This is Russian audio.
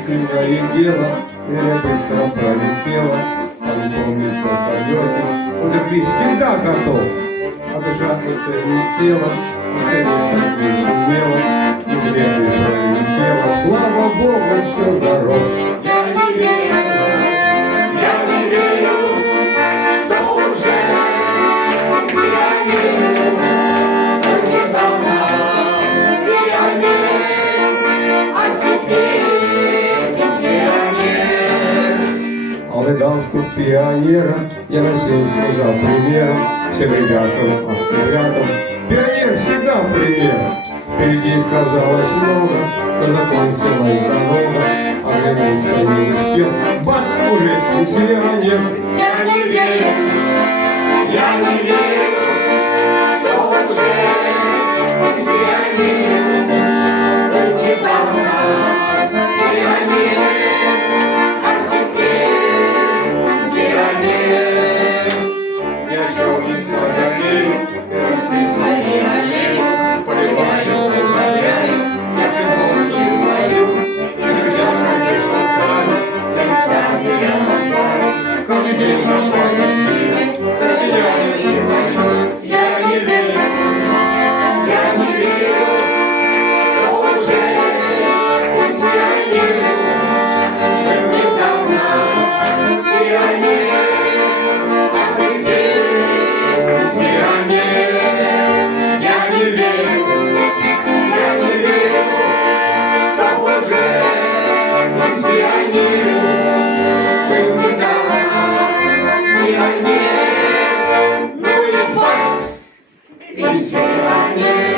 мысленное дело, время быстро пролетело. Он помнит о полете, у любви всегда готов. А душа это летела, это не шумела, и время пролетело. Слава Богу, все здоров. Я не верю, что уже пенсионер. Он недавно пионер, а теперь пенсионер. Галстук пионера я носил за примером. Всем ребятам, рядом, пионер всегда пример. Впереди казалось много, но закончилась дорога. Оглянулся не успел, бац, уже пенсионер. Я не верю, что уже пенсионер. Он недавно пионер, а теперь пенсионер. Я все не сожалею, грусти свои аллеи, поливаю, обновляю, я сегодня свою. И друзья, конечно, стали, я мечтаю, я мечтаю, каждый день на позитиве, сожаляю, не мою. Я не верю, что уже пенсионер. Он недавно пионер, а теперь пенсионер. Я не верю, что уже пенсионер. Был недавно пионер, ну и бац, пенсионер.